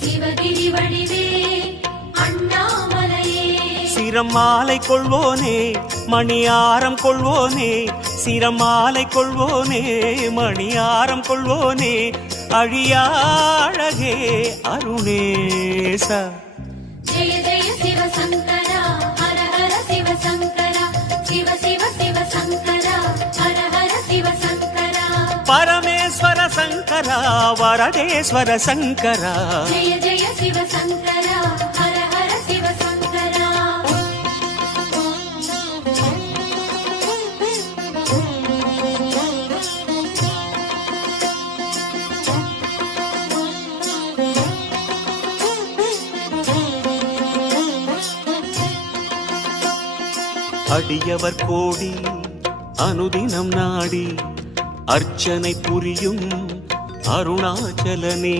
சிவகிரி வடிவே அண்ணாமலையே சிரமாலை கொள்வோனே மணியாரம் கொள்வோனே சிரமாலை கொள்வோனே மணியாரம் கொள்வோனே அழியாழகே அருணேச ஜெய ஜெய சிவசங்கரா ஹர ஹர சிவசங்கரா சிவ சிவ சிவசங்கரா ஹர ஹர சிவசங்கரா பரமேஸ்வர சங்கரா வரதேஸ்வர சங்கரா ஜெய ஜெய சிவசங்கரா ஹர ஹர சிவசங்கரா அடியவர் கோடி அனுதினம் நாடி அர்ச்சனை புரியும் அருணாச்சலனே